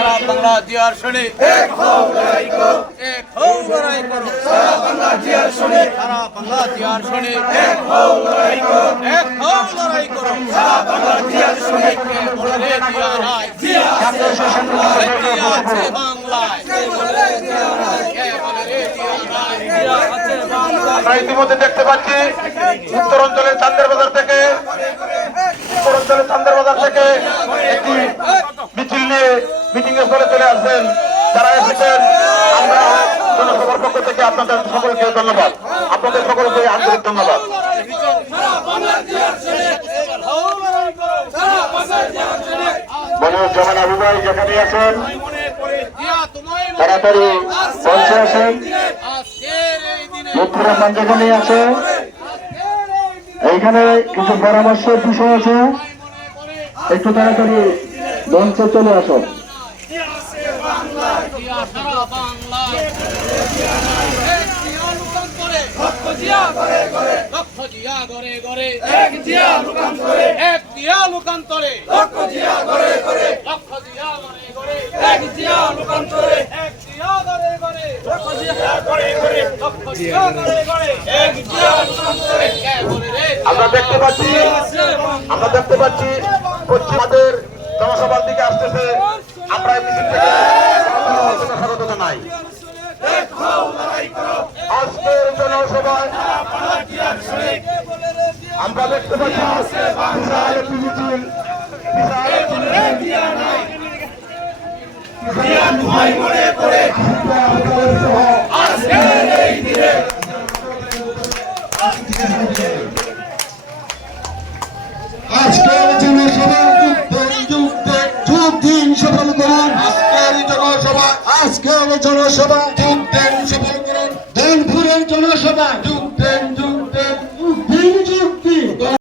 সারা বাংলা জিয়ার শুনে এক হও লড়াই করো, এক হও লড়াই করো, সারা বাংলা জিয়ার শুনে, সারা বাংলা জিয়ার শুনে এক হও লড়াই করো, এক হও লড়াই করো, সারা বাংলা জিয়ার শুনে। কে বলে রে জিয়া নাই, জিয়া আছে বাংলায়, জিয়া আছে বাংলায়, কে বলে রে জিয়া নাই, কে বলে রে জিয়া নাই, জিয়া আছে বাংলায়। আমরা ইতিমধ্যে দেখতে পাচ্ছি উত্তরাঞ্চলের চান্দের বাজার থেকে একটি মিছিল নিয়ে মিটিং এর স্থলে চলে আসবেন যারা এসেছেন। আমরা জনসভার পক্ষ থেকে আপনাদের সকলকে ধন্যবাদ, আপনাদের সকলকে আন্তরিক ধন্যবাদ। মনিরুজ্জামান আবু ভাই যেখানে আছেন তাড়াতাড়ি মঞ্চে আসেন। লুৎফুর রহমান যেখানে আছে, এইখানে কিছু পরামর্শের বিষয় আছে, একটু তাড়াতাড়ি মঞ্চে চলে আসুন। আমরা দেখতে পাচ্ছি পশ্চিমাদের জনসভার দিকে আসতেছে। আমরা এই মিছিল থেকে স্বাগত জানাই। আজকের জনসভায় আমরা দেখতে পাচ্ছি বিশাল একটি মিছিল, বিশাল আজকের জনসভা যুদ্ধদিন সফল করুন। আজকের জনসভা যুদ্ধদিন সফল করুন। ধনপুরের জনসভা